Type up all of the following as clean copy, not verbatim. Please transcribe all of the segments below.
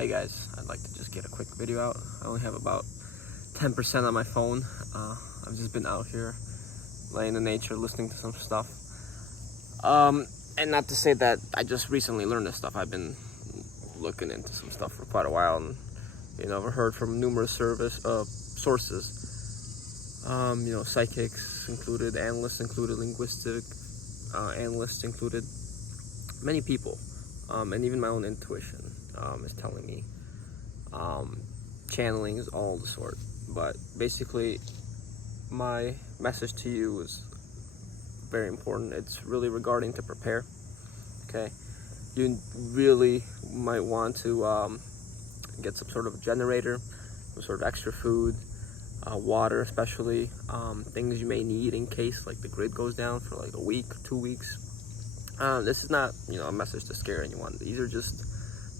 Hey guys, I'd like to just get a quick video out. I only have about 10% on my phone. I've just been out here laying in nature, listening to some stuff. And not to say that I just recently learned this stuff. I've been looking into some stuff for quite a while, and I've heard from numerous sources. Psychics included, analysts included, linguistic analysts included, many people, and even my own intuition is telling me. Channeling is all the sort, but basically my message to you is very important. It's really regarding to prepare. Okay, you really might want to get some sort of generator, some sort of extra food, water especially, things you may need in case like the grid goes down for like a week, 2 weeks. This is not a message to scare anyone. These are just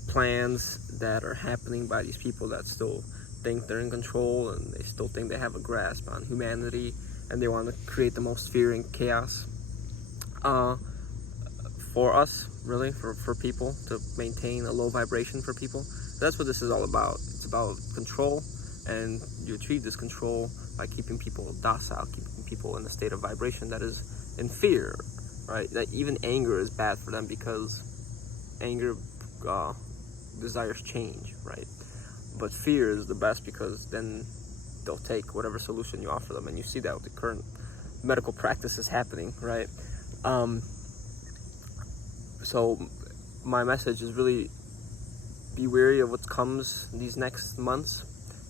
plans that are happening by these people that still think they're in control, and they still think they have a grasp on humanity, and they want to create the most fear and chaos for us, really, for people, to maintain a low vibration for people. That's what this is all about. It's about control, and you achieve this control by keeping people docile, keeping people in a state of vibration that is in fear, right? That even anger is bad for them, because anger desires change, right? But fear is the best, because then they'll take whatever solution you offer them, and you see that with the current medical practices happening, right? So my message is really be wary of what comes these next months.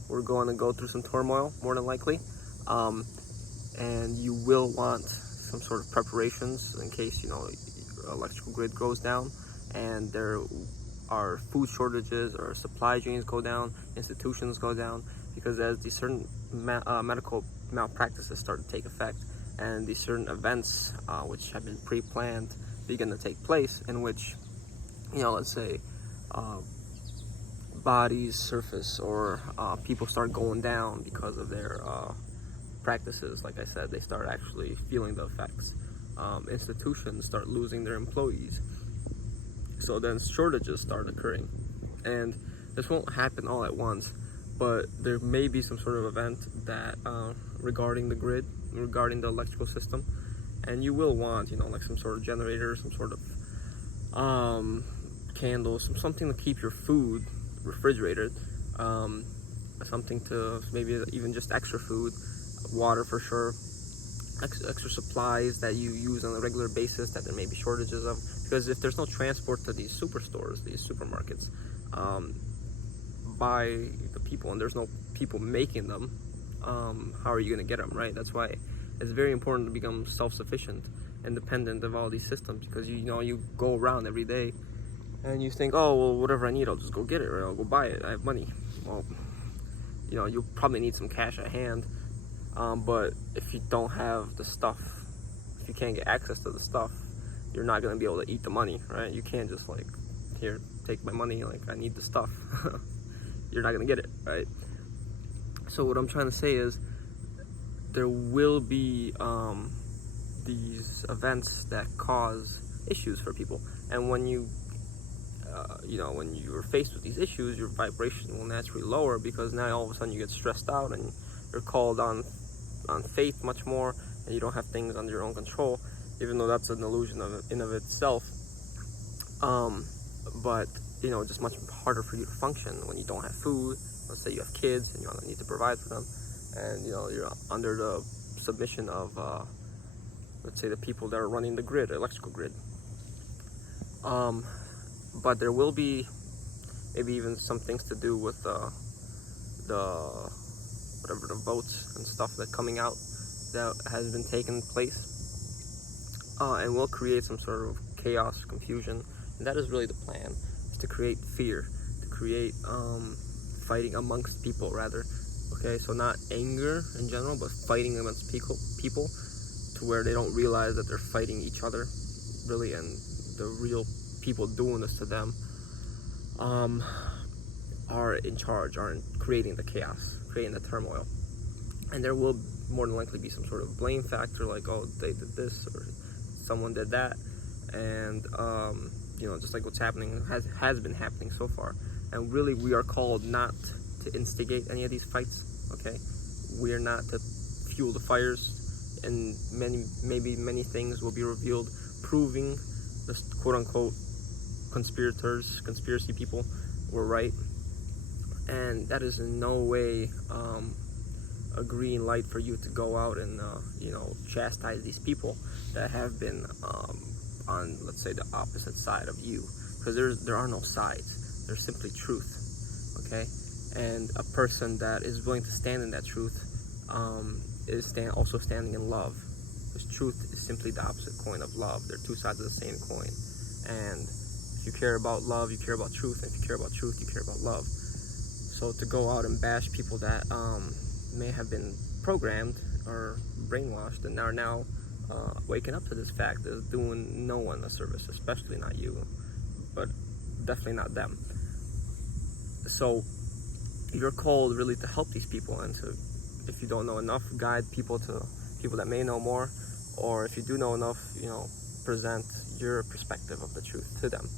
We're going to go through some turmoil, more than likely, and you will want some sort of preparations in case your electrical grid goes down, and there are food shortages or supply chains go down, institutions go down, because as these certain medical malpractices start to take effect, and these certain events which have been pre-planned begin to take place, in which let's say bodies surface, or people start going down because of their practices. Like I said, they start actually feeling the effects. Institutions start losing their employees, so then shortages start occurring, and this won't happen all at once, but there may be some sort of event that regarding the grid, regarding the electrical system, and you will want like some sort of generator, some sort of candles, something to keep your food refrigerated, something to maybe even just extra food, water for sure, extra supplies that you use on a regular basis that there may be shortages of, because if there's no transport to these superstores, these supermarkets, by the people, and there's no people making them, how are you going to get them, right? That's why it's very important to become self-sufficient, independent of all these systems, because you go around every day and you think, oh well, whatever I need, I'll just go get it, or I'll go buy it, I have money. Well, you'll probably need some cash at hand, but if you don't have the stuff, if you can't get access to the stuff, you're not going to be able to eat the money, right? You can't just like, here, take my money, like I need the stuff. You're not going to get it, right? So what I'm trying to say is there will be these events that cause issues for people, and when when you're faced with these issues, your vibration will naturally lower, because now all of a sudden you get stressed out, and you're called on faith much more, and you don't have things under your own control, even though that's an illusion in of itself. But just much harder for you to function when you don't have food. Let's say you have kids and you need to provide for them, and you're under the submission of let's say the people that are running the grid, electrical grid. But there will be maybe even some things to do with the votes and stuff that coming out that has been taking place, and will create some sort of chaos, confusion, and that is really the plan, is to create fear, to create fighting amongst people, rather. Okay, so not anger in general, but fighting amongst people to where they don't realize that they're fighting each other, really, and the real people doing this to them are in charge, are creating the chaos, creating the turmoil. And there will more than likely be some sort of blame factor, like, oh, they did this, or someone did that, and just like what's happening has been happening so far. And really, we are called not to instigate any of these fights, okay? We are not to fuel the fires, and many things will be revealed, proving the quote-unquote conspiracy people were right. And that is in no way a green light for you to go out and chastise these people that have been on, let's say, the opposite side of you, because there are no sides. There's simply truth, okay? And a person that is willing to stand in that truth is also standing in love, because truth is simply the opposite coin of love. They're two sides of the same coin. And if you care about love, you care about truth. And if you care about truth, you care about love. So to go out and bash people that may have been programmed or brainwashed and are now waking up to this fact is doing no one a service, especially not you, but definitely not them. So you're called really to help these people, and to, if you don't know enough, guide people to people that may know more, or if you do know enough, present your perspective of the truth to them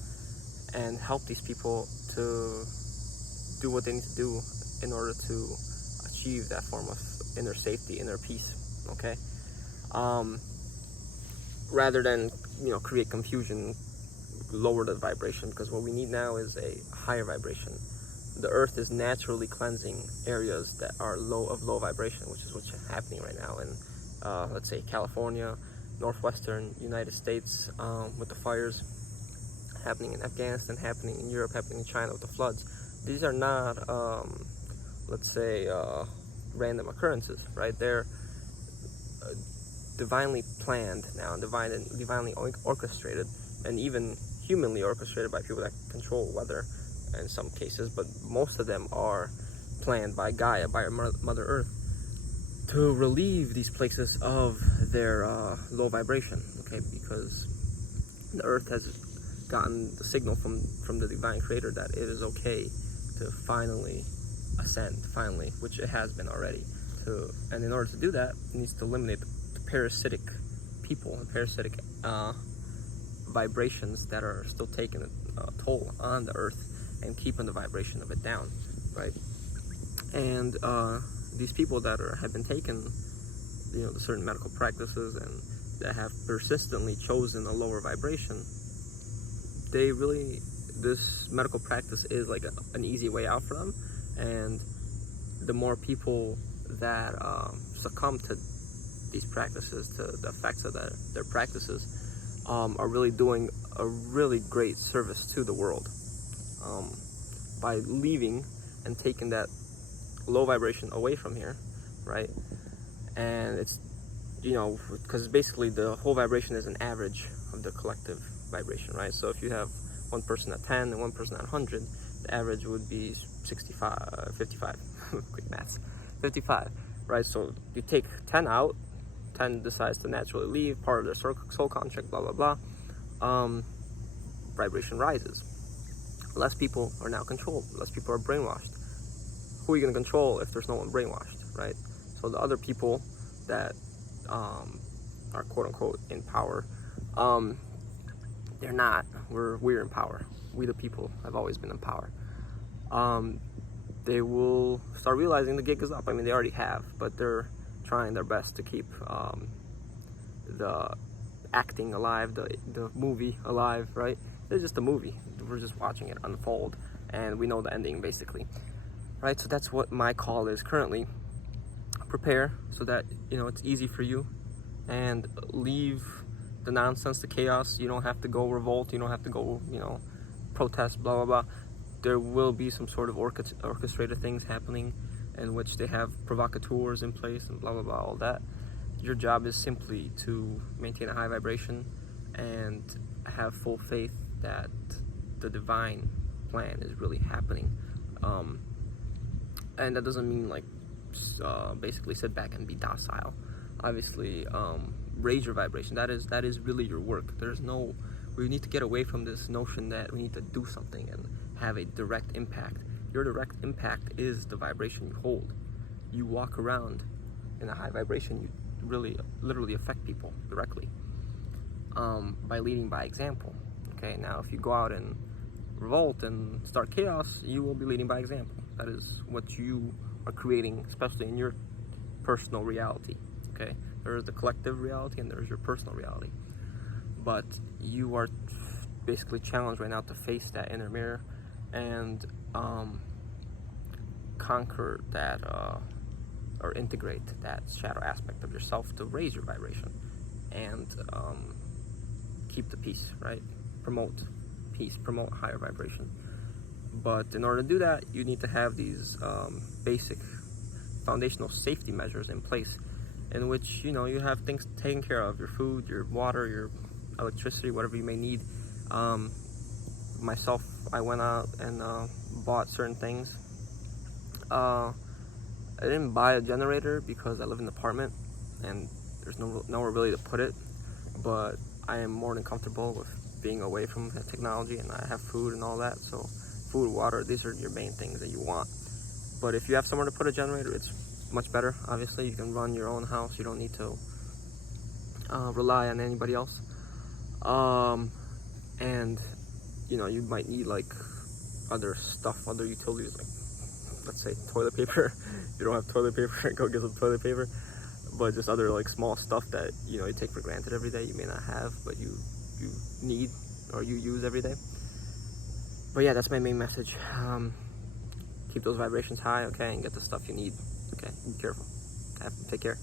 and help these people to do what they need to do in order to achieve that form of inner safety, inner peace, okay? Rather than, create confusion, lower the vibration, because what we need now is a higher vibration. The earth is naturally cleansing areas that are low vibration, which is what's happening right now in, let's say, California, northwestern United States, with the fires, happening in Afghanistan, happening in Europe, happening in China with the floods. These are not, let's say, random occurrences, right? They're divinely planned now, divinely orchestrated, and even humanly orchestrated by people that control weather in some cases, but most of them are planned by Gaia, by Mother Earth, to relieve these places of their low vibration, okay? Because the Earth has gotten the signal from the divine creator that it is okay to finally ascend, which it has been already. And in order to do that, it needs to eliminate the parasitic people, the parasitic vibrations that are still taking a toll on the Earth and keeping the vibration of it down, right? And these people that have been taking, the certain medical practices and that have persistently chosen a lower vibration, this medical practice is like an easy way out for them. And the more people that succumb to these practices, to the effects of their practices, are really doing a really great service to the world by leaving and taking that low vibration away from here, right? And it's, because basically the whole vibration is an average of the collective vibration, right? So if you have one person at 10 and one person at 100, the average would be 55, quick maths, 55, right? So you take 10 out, 10 decides to naturally leave, part of their soul contract, blah, blah, blah. Vibration rises. Less people are now controlled, less people are brainwashed. Who are you going to control if there's no one brainwashed, right? So the other people that are quote-unquote in power, they're not. We're in power. We the people have always been in power. They will start realizing the gig is up. I mean, they already have, but they're trying their best to keep the acting alive, the movie alive, right? It's just a movie. We're just watching it unfold, and we know the ending, basically, right? So that's what my call is currently. Prepare so that, it's easy for you, and leave the nonsense, the chaos. You don't have to go revolt. You don't have to go, protest, blah, blah, blah. There will be some sort of orchestrated things happening in which they have provocateurs in place and blah, blah, blah, all that. Your job is simply to maintain a high vibration and have full faith that the divine plan is really happening. And that doesn't mean basically sit back and be docile. Obviously, raise your vibration. That is really your work. We need to get away from this notion that we need to do something and have a direct impact. Your direct impact is the vibration you hold. You walk around in a high vibration, you really literally affect people directly by leading by example. Okay, now if you go out and revolt and start chaos, you will be leading by example. That is what you are creating, especially in your personal reality. Okay, there is the collective reality and there is your personal reality. But you are basically challenged right now to face that inner mirror and conquer that or integrate that shadow aspect of yourself to raise your vibration and keep the peace, right? Promote peace, promote higher vibration. But in order to do that, you need to have these basic foundational safety measures in place, in which you have things taken care of: your food, your water, your electricity, whatever you may need. Myself, I went out and bought certain things. I didn't buy a generator because I live in an apartment and there's nowhere really to put it, but I am more than comfortable with being away from the technology, and I have food and all that. So food, water, these are your main things that you want. But if you have somewhere to put a generator, it's much better. Obviously, you can run your own house. You don't need to rely on anybody else. And you might need like other stuff, other utilities, like let's say toilet paper. If you don't have toilet paper, go get some toilet paper. But just other like small stuff that you take for granted every day, you may not have, but you need or you use every day. But yeah, that's my main message. Keep those vibrations high, okay, and get the stuff you need. Okay, be careful. Okay, take care.